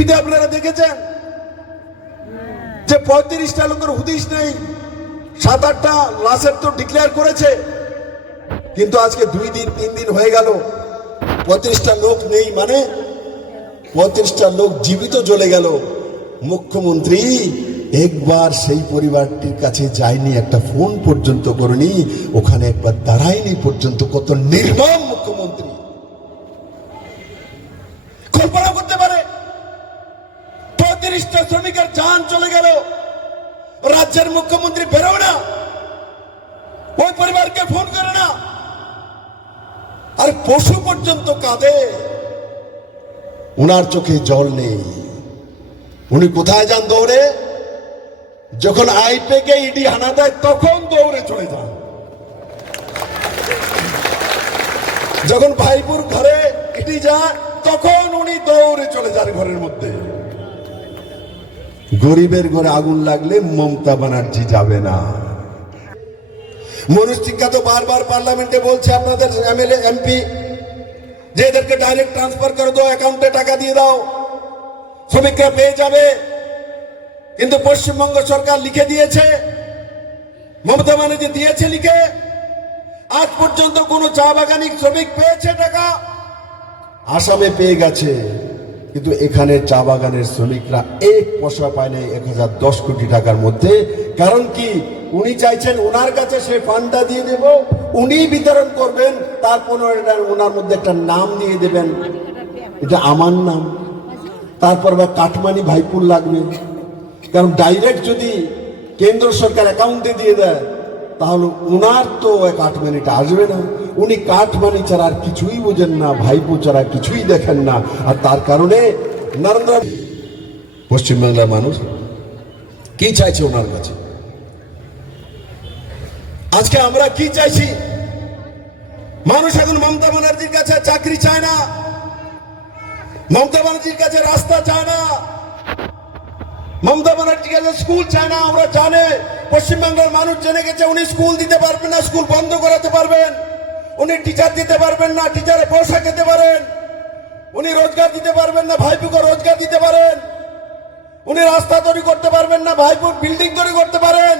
টিভিতে আপনারা দেখেছেন? যে পঁয়ত্রিশটা লোকের হুদিস নেই, সাত আটটা লাশের তো ডিক্লেয়ার করেছে। কিন্তু আজকে দুই দিন, তিন দিন হয়ে গেল, পঁয়ত্রিশটা লোক নেই মানে পঁয়ত্রিশটা লোক জীবিত জ্বলে গেল। মুখ্যমন্ত্রী, একবার সেই পরিবারটির কাছে যায়নি, একটা ফোন পর্যন্ত করেনি, ওখানে একবার দাঁড়ায়নি পর্যন্ত, কত নির্মম মুখ্যমন্ত্রী কল্পনা করতে পারে পঁয়ত্রিশটা শ্রমিকের যান চলে গেল। রাজ্যের মুখ্যমন্ত্রী বেরো না। ওই পরিবারকে ফোন করে না। আর পশু পর্যন্ত কাঁদে। উনার চোখে জল নেই। উনি কোথায় যান দৌড়ে? যখন আইপেকে ইডি হানা দেয় তখন দৌড়ে চলে যান। যখন ভাইপুর ঘরে ইডি যায়, তখন উনি দৌড়ে চলে যান ঘরের মধ্যে। গরিবের ঘরে আগুন লাগলে মমতা ব্যানার্জি যাবে না। মনোজ টিকা তো বারবার পার্লামেন্টে বলছে আপনাদের এমএলএ, এমপি, যে এদেরকে ডাইরেক্ট ট্রান্সফার করে দাও অ্যাকাউন্টে টাকা দিয়ে দাও, শ্রমিকরা পেয়ে যাবে। কিন্তু পশ্চিমবঙ্গ সরকার লিখে দিয়েছে, মমতা ব্যানার্জি দিয়েছে লিখে, আজ পর্যন্ত কোনো চা বাগানি শ্রমিক পেয়েছে টাকা? আসামে পেয়ে গেছে। কিন্তু এখানে চা বাগানের শ্রমিকরা এক পয়সা পায় নাই, এক হাজার দশ কোটি টাকার মধ্যে। কারণ কি? উনি চাইছেন ওনার কাছে সে ফান্ডটা দিয়ে দেব, উনি বিতরণ করবেন তারপর ওনার মধ্যে একটা নাম দিয়ে দেবেন। এটা আমার নাম। তারপর বা কাটমানি ভাইপুর লাগবে। কারণ ডাইরেক্ট যদি কেন্দ্র সরকার অ্যাকাউন্টে দিয়ে দেয় তাহলে উনার তো ওই কাটমানিটা আসবে না। উনি কাটমানি ছাড়া আর কিছুই বোঝেন না, ভাইপো ছাড়া কিছুই দেখেন না। আর তার কারণে নরেন্দ্র পশ্চিমবাংলার মানুষ, কি চাইছে ওনার কাছে? আজকে আমরা কি চাইছি? মানুষ এখন মমতা ব্যানার্জির কাছে চাকরি চায় না। মমতা ব্যানার্জির কাছে রাস্তা চায় না। মমতা ব্যানার্জির কাছে স্কুল চায় না, আমরা জানে। পশ্চিমবাংলার মানুষ জেনে গেছে, উনি স্কুল দিতে পারবেন না, স্কুল বন্ধ করাতে পারবেন। উনি টিচার দিতে পারবেন না টিচারে পয়সা খেতে পারেন। উনি রোজগার দিতে পারবেন না, ভাইপুকে রোজগার দিতে পারেন। উনি রাস্তা তৈরি করতে পারবেন না, ভাইপুর বিল্ডিং তৈরি করতে পারেন।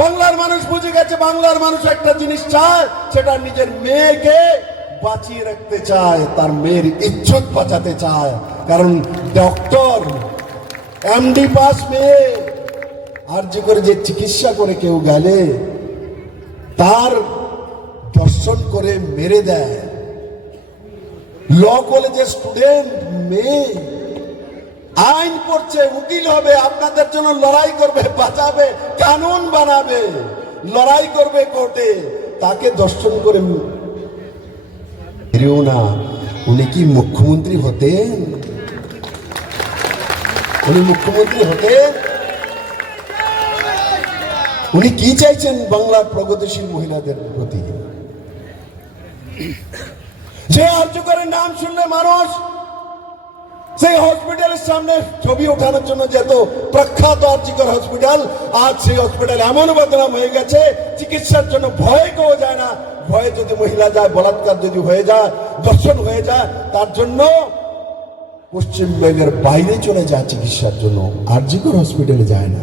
বাংলার মানুষ বুঝে গেছে, বাংলার মানুষ একটা জিনিস চায়, সেটা নিজের মেয়েকে বাঁচিয়ে রাখতে চায়, তার মেয়ের ইজ্জত বাঁচাতে চায়। কারণ ডক্টর এমডি পাস মেয়ে আর যে করে যে চিকিৎসা করে কেউ গেলে, তার দর্শন করে মেরে দেয়। ল কলেজের স্টুডেন্ট মেয়ে, আইন পড়ছে, উকিল হবে, আপনাদের জন্য লড়াই করবে, বাঁচাবে, কানুন বানাবে, লড়াই করবে কোর্টে, তাকে দর্শন করে না। উনি কি মুখ্যমন্ত্রী হতেন? উনি মুখ্যমন্ত্রী হতেন উনি কি চাইছেন বাংলার প্রগতিশীল মহিলাদের প্রতি? যে আর্যকরের নাম শুনলে মানুষ সেই হসপিটালের সামনে ছবি ওঠানোর জন্য যেত প্রখ্যাত আর্জিকর হসপিটাল, আজ সেই হসপিটাল এমন বদনাম হয়ে গেছে, চিকিৎসার জন্য ভয় কেউ যায় না। ভয়ে যদি মহিলা যায়, বলাৎকার যদি হয়ে যায়, দর্শন হয়ে যায়, তার জন্য পশ্চিমবঙ্গের বাইরে চলে যায় চিকিৎসার জন্য। আরজিকর হসপিটালে যায় না।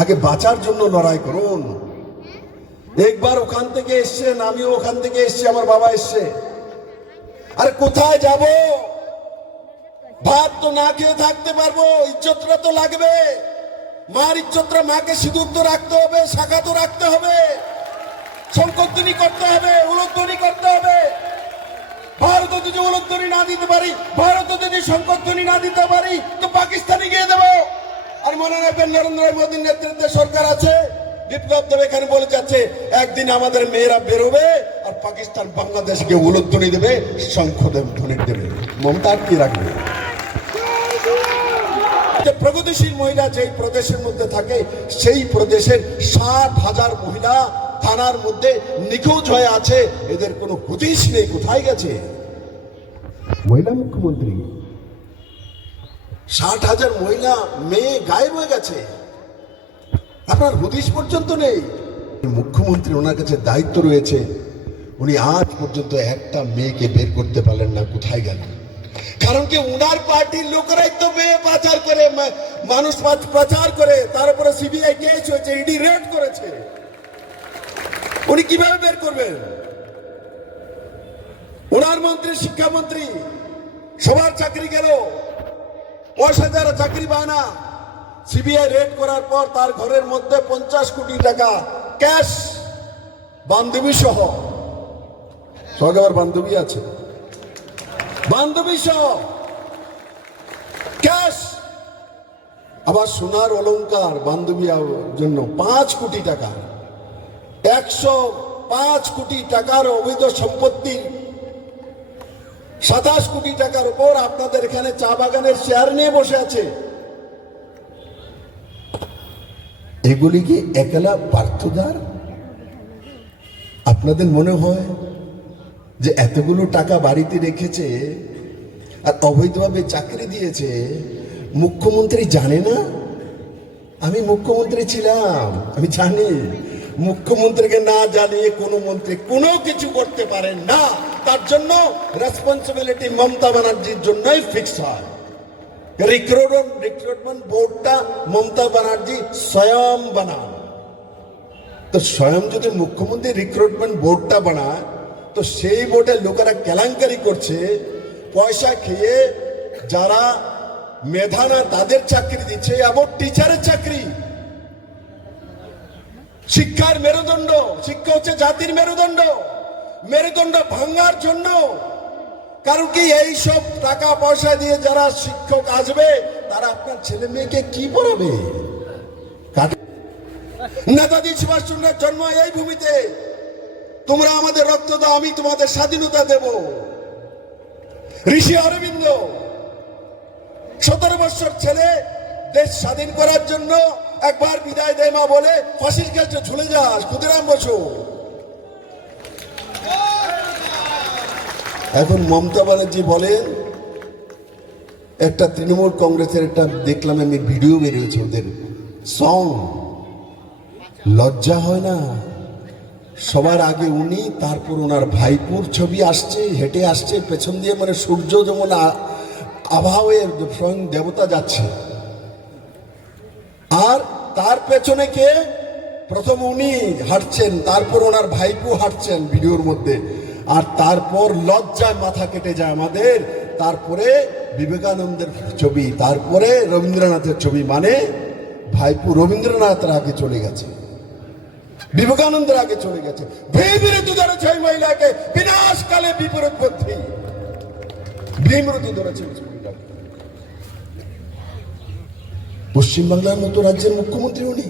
আগে বাঁচার জন্য লড়াই করুন। একবার ওখান থেকে এসছেন আমিও ওখান থেকে এসছি, আমার বাবা এসছে। আরে কোথায় যাব? ভাত তো না খেয়ে থাকতে পারব, ইজ্জতটা তো লাগবে। মার ইজ্জতটা মাকে সিঁদুর তো রাখতে হবে, শাখা তো রাখতে হবে। সংকোধনী করতে হবে, উলধ্বনি করতে হবে। ভারত যদি উলধ্বনি না দিতে পারি, ভারত যদি সংকোধনী না দিতে পারি, তো পাকিস্তানে গিয়ে দেবো। আর মনে রাখবেন, নরেন্দ্র মোদীর নেতৃত্বে সরকার আছে। বিপ্লব দেব এখানে বলে যাচ্ছে, একদিন আমাদের মেয়েরা বেরোবে আর পাকিস্তান বাংলাদেশকে উলধ্বনি দেবে শঙ্খ দেব ধ্বনি দেবে। মমতা কি রাখবে? প্রগতিশীল মহিলা যেই প্রদেশের মধ্যে থাকে, সেই প্রদেশের ষাট হাজার মহিলা থানার মধ্যে নিখোঁজ হয়ে আছে। এদের কোনো হুদিস নেই। কোথায় গেছে? মহিলা মুখ্যমন্ত্রী। ষাট হাজার মহিলা মেয়ে গায়েব হয়ে গেছে। আপনার হুদিস পর্যন্ত নেই। মুখ্যমন্ত্রী ওনার কাছে দায়িত্ব রয়েছে। উনি আজ পর্যন্ত একটা মেয়েকে বের করতে পারলেন না। কোথায় গেলেন কারণ কি উনার পার্টির লোকেরাই তো মেয়ে পাচার করে মানুষ পাচ- পাচার করে। তার উপরে সিবিআই কেস হয়েছে ইডি রেড করেছে। উনি কীভাবে বের করবেন? ওনার মন্ত্রী, শিক্ষামন্ত্রী, সবার চাকরি গেল। পয়সা যারা চাকরি পায় না। সিবিআই রেড করার পর তার ঘরের মধ্যে পঞ্চাশ কোটি টাকা, ক্যাশ, বান্ধবী সহ। সঙ্গে আবার বান্ধবী আছে। বান্ধবী সহ। ক্যাশ। আবার সোনার অলংকার বান্ধবী জন্য পাঁচ কোটি টাকা। একশো পাঁচ কোটি টাকার অবৈধ সম্পত্তি। সাতাশ কোটি টাকার উপর আপনাদের এখানে চা বাগানের শেয়ার নিয়ে বসে আছে। এগুলি কি একলা পার্থদার? আপনাদের মনে হয় যে এতগুলো টাকা বাড়িতে রেখেছে আর অবৈধভাবে চাকরি দিয়েছে? মুখ্যমন্ত্রী জানে না? আমি মুখ্যমন্ত্রী ছিলাম, আমি জানি। মুখ্যমন্ত্রীকে না জানিয়ে কোনো মন্ত্রী কোনো কিছু করতে পারেন না, তার জন্য রেসপন্সিবিলিটি মমতা ব্যানার্জির জন্যই ফিক্স হয়। রিক্রুটমেন্ট রিক্রুটমেন্ট বোর্ডটা মমতা ব্যানার্জি স্বয়ং বানান। তো স্বয়ং যদি মুখ্যমন্ত্রী রিক্রুটমেন্ট বোর্ডটা বানায়, তো সেই বোর্ডে লোকেরা কেলেঙ্কারি করছে, পয়সা খেয়ে যারা মেধানা তাদের চাকরি দিচ্ছে এবং টিচারের চাকরি। শিক্ষার মেরুদণ্ড, শিক্ষা হচ্ছে জাতির মেরুদণ্ড। মেরুদণ্ড ভাঙার জন্য। কারণ কি এই সব টাকা পয়সা দিয়ে যারা শিক্ষক আসবে, তারা আপনার ছেলে মেয়েকে কি পড়াবে? নেতাজি সুভাষচন্দ্রের জন্ম এই ভূমিতে। তোমরা আমাদের রক্ত দাও, আমি তোমাদের স্বাধীনতা দেব। ঋষি অরবিন্দ, সতেরো বছর ছেলে, দেশ স্বাধীন করার জন্য একবার বিদায় দে মা বলে, ফাঁসির কাছে ঝুলে যাস, ক্ষুদিরাম বসু। এখন মমতা ব্যানার্জি বলেন একটা তৃণমূল কংগ্রেসের একটা, দেখলাম আমি ভিডিও বেরিয়েছে ওদের। সং লজ্জা হয় না। সবার আগে উনি, তারপর ওনার ভাইপুর ছবি আসছে, হেঁটে আসছে, পেছন দিয়ে মানে সূর্য যেমন আ- আভা হয়ে স্বয়ং দেবতা যাচ্ছে। পেছনে কে? প্রথম উনি হাঁটছেন, তারপর ওনার ভাইপু হাঁটছেন ভিডিওর মধ্যে। আর তারপর লজ্জায় মাথা কেটে যায় আমাদের। তারপরে বিবেকানন্দের ছবি, তারপরে রবীন্দ্রনাথের ছবি মানে ভাইপু রবীন্দ্রনাথের আগে চলে গেছে। বিবেকানন্দের আগে চলে গেছে। ভীমরতি ধরেছে ওই মহিলাকে, বিনাশকালে বিপরীত বুদ্ধি। ধরেছে ওই মহিলাকে। পশ্চিমবাংলার মতো রাজ্যের মুখ্যমন্ত্রী উনি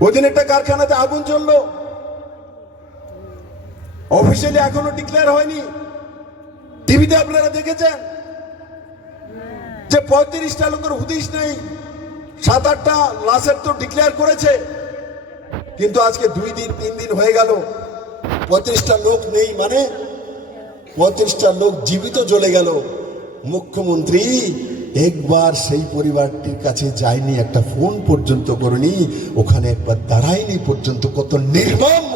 ওই দিন একটা কারখানাতে আগুন জ্বললো। অফিসিয়ালি এখনও ডিক্লেয়ার হয়নি। টিভিতে আপনারা দেখেছেন যে পঁয়ত্রিশটা লোকের হুদিস নেই। সাত আটটা লাশের তো ডিক্লেয়ার করেছে। কিন্তু আজকে দুই দিন, তিন দিন হয়ে গেল। পঁয়ত্রিশটা লোক নেই মানে পঁয়ত্রিশটা লোক জীবিত জ্বলে গেল। মুখ্যমন্ত্রী একবার সেই পরিবারটির কাছে যায়নি একটা ফোন পর্যন্ত করেনি, ওখানে একবার দাঁড়ায়নি পর্যন্ত, কত নির্মম